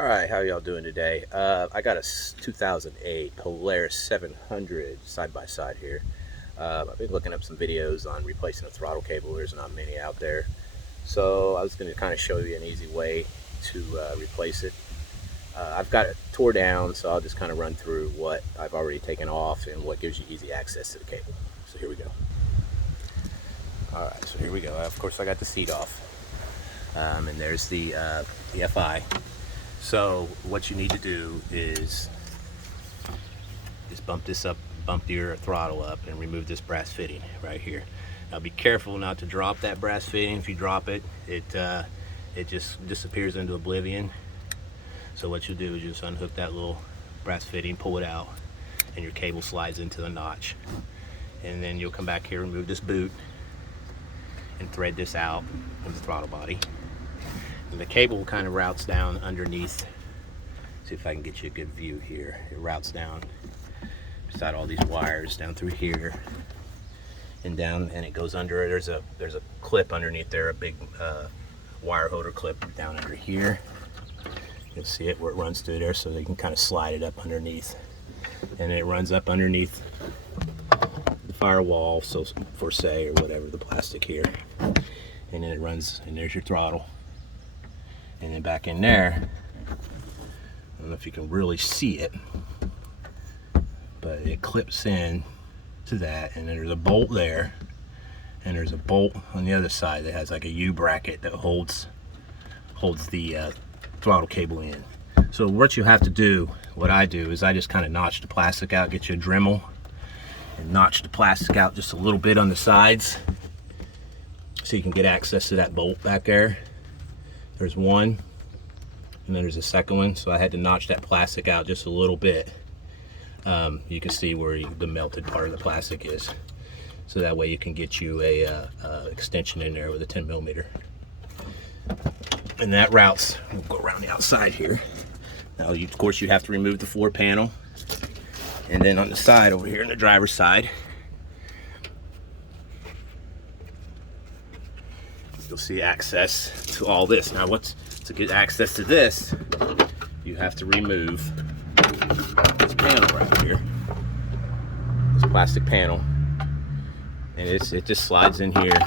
Alright, how y'all doing today? I got a 2008 Polaris 700 side by side here. I've been looking up some videos on replacing a throttle cable. There's not many out there. So I was going to kind of show you an easy way to replace it. I've got it tore down, so I'll just kind of run through what I've already taken off and what gives you easy access to the cable. So here we go. Alright, so here we go. Of course I got the seat off. And there's the EFI. So what you need to do is bump your throttle up and remove this brass fitting right here. Now be careful not to drop that brass fitting. If you drop it, it just disappears into oblivion. So what you'll do is just unhook that little brass fitting, pull it out, and your cable slides into the notch. And then you'll come back here, remove this boot, and thread this out of the throttle body. And the cable kind of routes down underneath. See if I can get you a good view here. It routes down beside all these wires down through here and down, and it goes under. There's a clip underneath there, a big wire holder clip down under here. You'll see it where it runs through there, so they can kind of slide it up underneath, and it runs up underneath the firewall, so for say or whatever, the plastic here, and then it runs, and there's your throttle. And then back in there, I don't know if you can really see it, but it clips in to that, and then there's a bolt there, and there's a bolt on the other side that has like a U bracket that holds the throttle cable in. So what you have to do, what I do, is I just kind of notch the plastic out, get you a Dremel, and notch the plastic out just a little bit on the sides so you can get access to that bolt back there. There's one, and then there's a second one, so I had to notch that plastic out just a little bit. You can see where the melted part of the plastic is, so that way you can get you a extension in there with a 10mm. And that routes, we'll go around the outside here. Now, of course, you have to remove the floor panel, and then on the side over here, on the driver's side, you'll see access to all this. Now, to get access to this, you have to remove this panel right here, this plastic panel, and it just slides in here.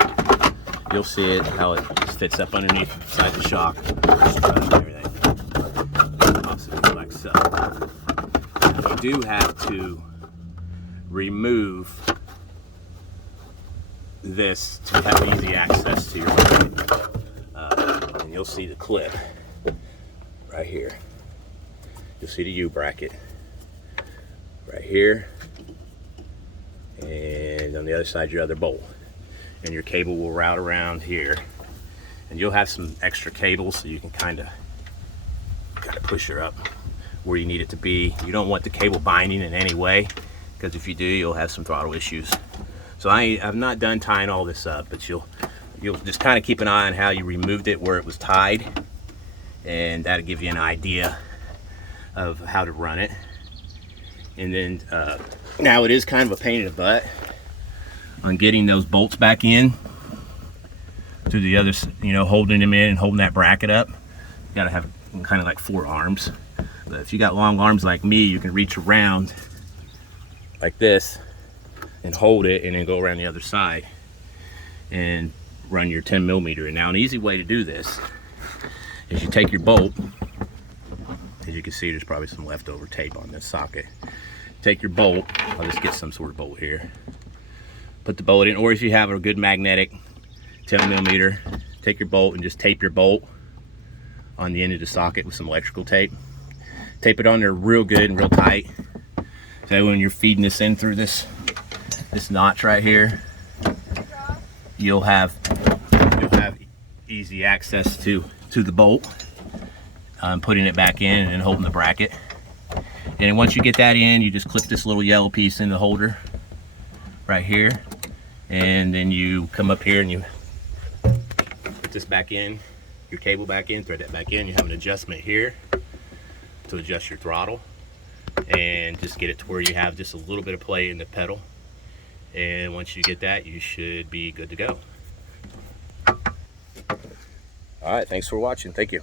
You'll see it, how it just fits up underneath inside the shock and everything. Pops it like so. Now, you do have to remove this to have easy access to your and you'll see the clip right here. You'll see the U bracket right here, and on the other side your other bolt, and your cable will route around here, and you'll have some extra cables so you can kind of push her up where you need it to be. You don't want the cable binding in any way, because if you do, you'll have some throttle issues. So I've not done tying all this up, but you'll just kind of keep an eye on how you removed it where it was tied, and that'll give you an idea of how to run it. And then now it is kind of a pain in the butt on getting those bolts back in to the other, holding them in and holding that bracket up. You gotta have kind of like 4 arms. But if you got long arms like me, you can reach around like this and hold it, and then go around the other side and run your 10mm. And now an easy way to do this is you take your bolt. As you can see, there's probably some leftover tape on this socket. Take your bolt, I'll just get some sort of bolt here. Put the bolt in, or if you have a good magnetic 10mm, take your bolt and just tape your bolt on the end of the socket with some electrical tape. Tape it on there real good and real tight, so when you're feeding this in through this notch right here, you'll have easy access to the bolt. Putting it back in and holding the bracket. And once you get that in, you just clip this little yellow piece in the holder right here, and then you come up here and you put this back in, your cable back in, thread that back in. You have an adjustment here to adjust your throttle, and just get it to where you have just a little bit of play in the pedal. And once you get that, you should be good to go. All right, thanks for watching. Thank you.